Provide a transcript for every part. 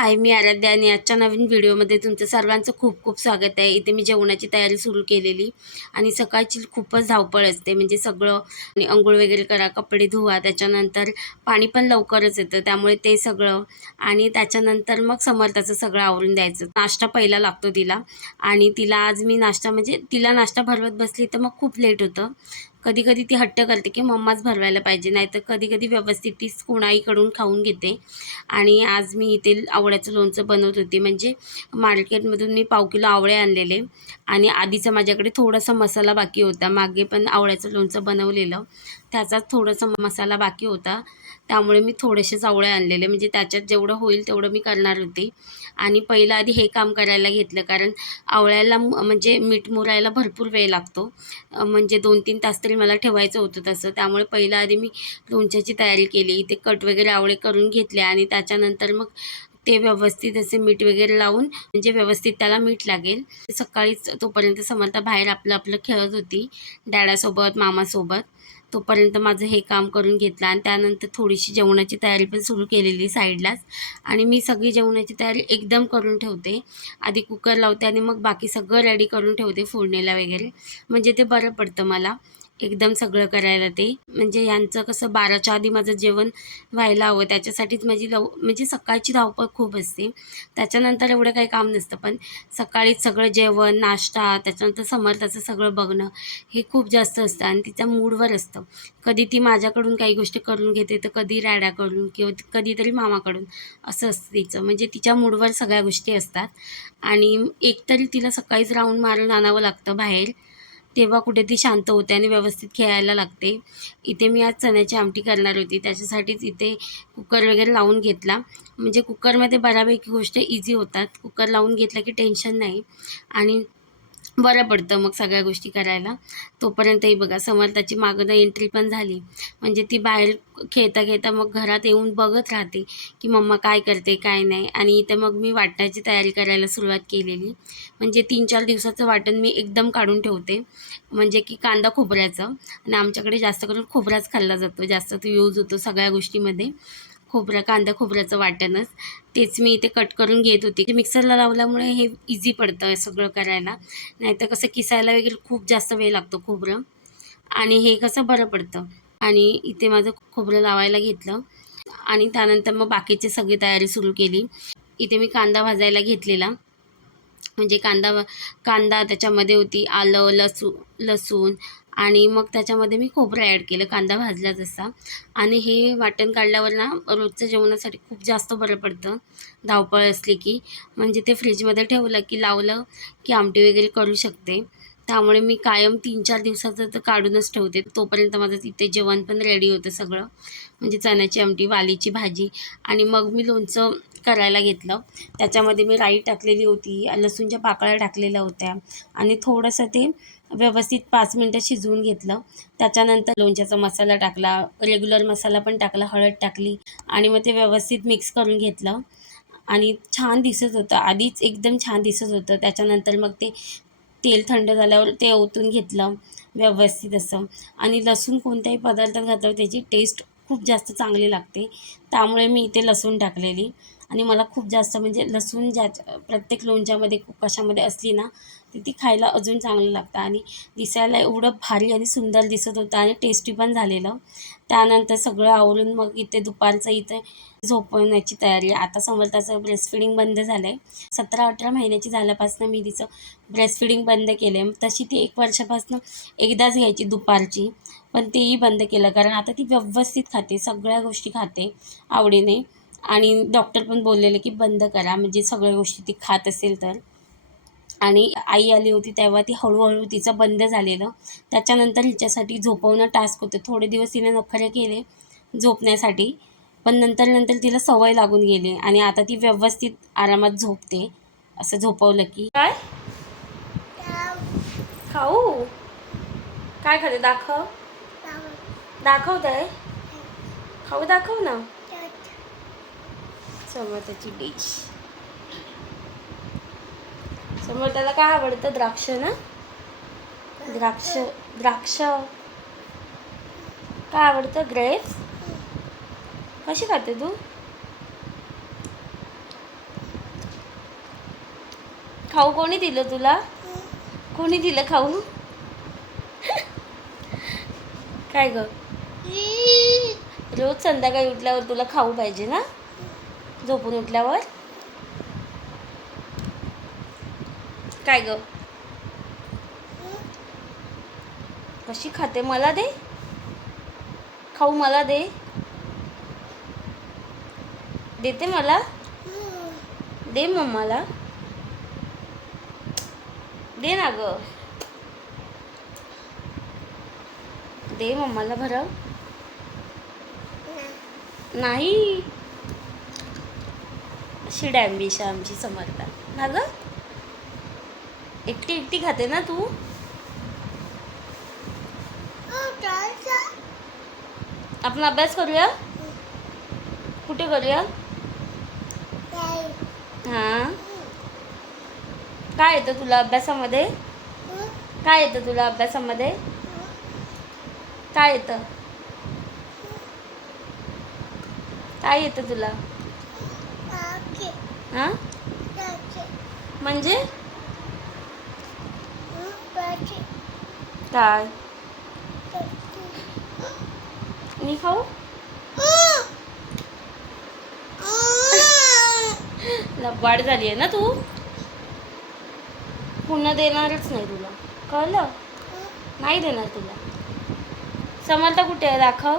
हाय, मी आराध्या आणि आजच्या नवीन व्हिडिओमध्ये तुमचं सर्वांचं खूप खूप स्वागत आहे. इथे मी जेवणाची तयारी सुरू केलेली आणि सकाळची खूपच धावपळ असते. म्हणजे सगळं आणि अंघोळ वगैरे करा, कपडे धुवा, त्याच्यानंतर पाणी पण लवकरच येतं, त्यामुळे ते सगळं आणि त्याच्यानंतर मग समर्थाचं सगळं आवरून द्यायचं. नाश्ता पहिला लागतो तिला आणि तिला आज मी नाश्ता म्हणजे तिला नाश्ता भरवत बसली तर मग खूप लेट होतं. कधी कधी ती हट्ट करते की मम्माच भरवायला पाहिजे, नाहीतर कधी कधी व्यवस्थित तीच कोणाईकडून खाऊन घेते. आणि आज मी इथे आवळ्याचं लोणचं बनवत होते. म्हणजे मार्केटमधून मी पाव किलो आवळे आणलेले आणि आधीचा माझ्याकडे थोडासा मसाला बाकी होता. मागे पण आवळ्याचं लोणचं बनवलेलं, त्याचाच थोडासा मसाला बाकी होता, त्यामुळे मी थोडेसेच आवळे आणलेले. म्हणजे त्याच्यात जेवढं होईल तेवढं मी करणार होते. आणि पहिलं आधी हे काम करायला घेतलं, कारण आवळ्याला म्हणजे मीठ मुरायला भरपूर वेळ लागतो. म्हणजे 2-3 तास तरी मला ठेवायचं होतं तसं. त्यामुळे पहिलं आधी मी लोणच्याची तयारी केली. ते कट वगैरे आवळे करून घेतले आणि त्याच्यानंतर मग ते व्यवस्थित असे मीठ वगैरे लावून, म्हणजे व्यवस्थित त्याला मीठ लागेल. सकाळीच तोपर्यंत समर्था बाहेर आपलं आपलं खेळत होती डॅडासोबत, मामासोबत. तोपर्यंत माझं हे काम करून घेतलं आणि त्यानंतर थोडीशी जेवणाची तयारी पण सुरू केलेली साईडलाच. आणि मी सगळी जेवणाची तयारी एकदम करून ठेवते. आधी कुकर लावते आणि मग बाकी सगळं रेडी करून ठेवते फोडणीला वगैरे. म्हणजे ते बरं पडतं मला एकदम सगळं करायला. ते म्हणजे यांचं कसं 12च्या आधी माझं जेवण व्हायला हवं, त्याच्यासाठीच माझी म्हणजे सकाळची धावपळ खूप असते. त्याच्यानंतर एवढं काही काम नसतं, पण सकाळीच सगळं जेवण, नाश्ता, त्याच्यानंतर समर्थाचं सगळं बघणं हे खूप जास्त असतं आणि तिच्या मूडवर असतं. कधी ती माझ्याकडून काही गोष्टी करून घेते, तर कधी रॅडाकडून किंवा कधीतरी मामाकडून, असं असतं तिचं. म्हणजे तिच्या मूडवर सगळ्या गोष्टी असतात. आणि एकतरी तिला सकाळीच राऊंड मारून आणावं लागतं बाहेर, तेव्हा कुठे ती शांत होते आणि व्यवस्थित खेळायला लागते. इथे मी आज चण्याची आमटी करणार होती, त्याच्यासाठीच इथे कुकर वगैरे लावून घेतला. म्हणजे कुकरमध्ये बऱ्यापैकी गोष्ट इझी होतात. कुकर लावून घेतला की टेन्शन नाही आणि बरं पडतं मग सगळ्या गोष्टी करायला. तोपर्यंतही बघा समर्थाची मागं एंट्री पण झाली. म्हणजे ती बाहेर खेळता खेळता मग घरात येऊन बघत राहते की मम्मा काय करते काय नाही. आणि इथे मग मी वाटणाची तयारी करायला सुरुवात केलेली. म्हणजे 3-4 दिवसाचं वाटण मी एकदम काढून ठेवते. म्हणजे की कांदा खोबऱ्याचं, आणि आमच्याकडे जास्त करून खोबराच खाल्ला जातो, जास्त तो यूज होतो सगळ्या गोष्टीमध्ये. कांदा खोबऱ्याचं वाटणच, तेच मी इथे कट करून घेत होती. मिक्सरला लावल्यामुळे हे इझी पडतं सगळं करायला, नाहीतर कसं किसायला वगैरे खूप जास्त वेळ लागतो खोबरं, आणि हे कसं बरं पडतं. आणि इथे माझं खोबरं लावायला घेतलं आणि त्यानंतर मग बाकीची सगळी तयारी सुरू केली. इथे मी कांदा भाजायला घेतलेला. म्हणजे कांदा त्याच्यामध्ये होती आलं, लसूण आणि मग त्याच्यामध्ये मी खोबरं ॲड केलं कांदा भाजला तसा. आणि हे वाटण काढल्यावर ना रोजच्या जेवणासाठी खूप जास्त बरं पडतं, धावपळ असली की. म्हणजे ते फ्रीजमध्ये ठेवलं की लावलं की आमटी वगैरे करू शकते. त्यामुळे मी कायम 3-4 दिवसाचं तर काढूनच ठेवते. तोपर्यंत माझं तिथे जेवण पण रेडी होतं सगळं. म्हणजे चण्याची आमटी, वालीची भाजी, आणि मग मी लोणचं करायला घेतलं. त्याच्यामध्ये मी राई टाकलेली होती, लसूणच्या पाकळ्या टाकलेल्या होत्या आणि थोडंसं ते व्यवस्थित 5 मिनटं शिजवून घेतलं. त्याच्यानंतर लोणच्याचा मसाला टाकला, रेग्युलर मसाला पण टाकला, हळद टाकली आणि मग ते व्यवस्थित मिक्स करून घेतलं. आणि छान दिसत होतं, आधीच एकदम छान दिसत होतं. त्याच्यानंतर मग ते तेल थंड झाल्यावर ते ओतून घेतलं व्यवस्थित असं. आणि लसूण कोणत्याही पदार्थात घातल्यावर त्याची टेस्ट खूप जास्त चांगली लागते, त्यामुळे मी इथे लसूण टाकलेली. आणि मला खूप जास्त म्हणजे लसूण प्रत्येक लोणच्यामध्ये कशामध्ये असली ना, तर ती खायला अजून चांगलं लागतं आणि दिसायला एवढं भारी आणि सुंदर दिसत होतं आणि टेस्टी पण झालेलं. त्यानंतर सगळं आवरून मग इथे दुपारचं इथे झोपवण्याची तयारी. आता समर्थाचं ब्रेस्ट फीडिंग बंद झालं आहे. 17-18 महिन्याची झाल्यापासून मी तिचं ब्रेस्ट फीडिंग बंद केलं आहे. तशी ती 1 वर्षापासून एकदाच घ्यायची दुपारची, पण तेही बंद केलं, कारण आता ती व्यवस्थित खाते, सगळ्या गोष्टी खाते आवडीने. आणि डॉक्टर पण बोललेले की बंद करा, म्हणजे सगळ्या गोष्टी ती खात असेल तर. आणि आई आली होती तेव्हा ती हळूहळू तिचं बंद झालेलं. त्याच्यानंतर हिच्यासाठी झोपवणं टास्क होतं. थोडे दिवस तिने नखरे केले झोपण्यासाठी, पण नंतर नंतर तिला सवय लागून गेली आणि आता ती व्यवस्थित आरामात झोपते असं झोपवलं की. काय खाऊ, काय खाते दाखव, दाखवत खाऊ दाखव ना. समोरची डिश, समोर त्याला काय आवडतं, द्राक्ष ना, द्राक्ष द्राक्ष काय आवडतं, ग्रेप्स. कशी खाते तू, खाऊ कोणी दिलं तुला? कोणी दिलं खाऊ? काय ग? रोज संध्याकाळी उठल्यावर तुला खाऊ पाहिजे ना, झोपून उठल्यावर? काय ग? कशी खाते? मला दे खाऊ, मला दे. देते मला? दे मम्माला, दे ना ग, दे मम्माला भरव. नाही, अशी डॅम्बिश आमची समर्था ना ग. एकटी एकटी खाते ना तू? आपण अभ्यास करूया. कुठे करूया? हां, काय येतं तुला अभ्यासामध्ये? काय येतं तुला अभ्यासामध्ये? काय येतं? काय येतं तुला? हां, म्हणजे काय? मी खाऊ? लबाड झाली आहे ना तू. पुन्हा देणारच नाही तुला, कळलं? नाही देणार तुला. समर्था कुठे आहे? दाखव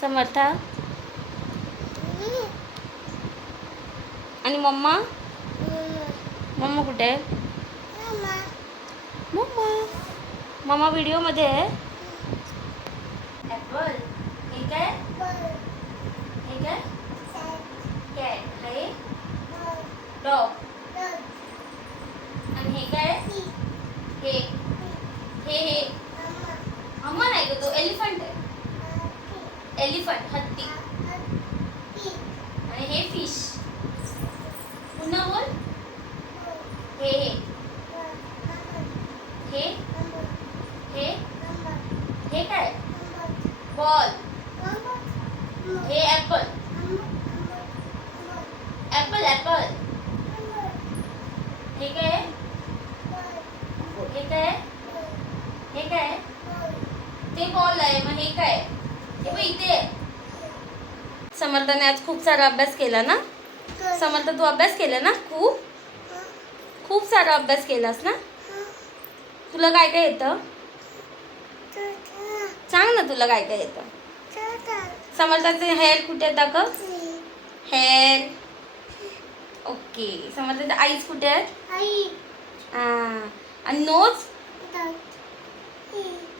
समर्था. आणि मम्मा? मम्मा कुठे आहे? मम्मा, मम्मा व्हिडिओमध्ये आहे. ॲपल, हे काय? हे काय? कॅट आहे. डॉग. आणि हे काय? हे हे हे अम्मा नाही ग, तो एलिफंट आहे. एलिफंट, हत्ती. आणि हे फिश. पुन्हा बोल. हे हे हे हे हे काय? बॉल. हे ॲपल. Apple Apple. हे काय? हे काय? हे काय? ते बॉल आहे. मग हे काय? हे बघ इथे. समर्थाने आज खूप सारा अभ्यास केला ना. समर्थ, तू अभ्यास केला ना? खूप सारा अभ्यास केलास ना. तुला काय काय येतं? सांग ना, तुला काय काय येतं? समर्थाचे हेअर कुठे आहेत दाखव. हेअर. ओके. समर्थाचे आईज कुठे आहेत? आणि नोज,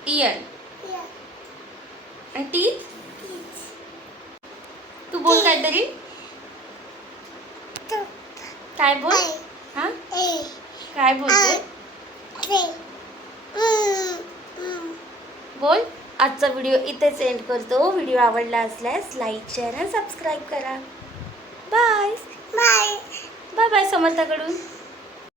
इयर आणि टीथ. तू बोल काहीतरी. काय बोल? हां, काय बोलते? बोल. आजचा व्हिडिओ इथेच एंड करतो. व्हिडिओ आवडला असल्यास लाईक, शेअर आणि सबस्क्राईब करा. Bye bye bye bye समर्थाकडून.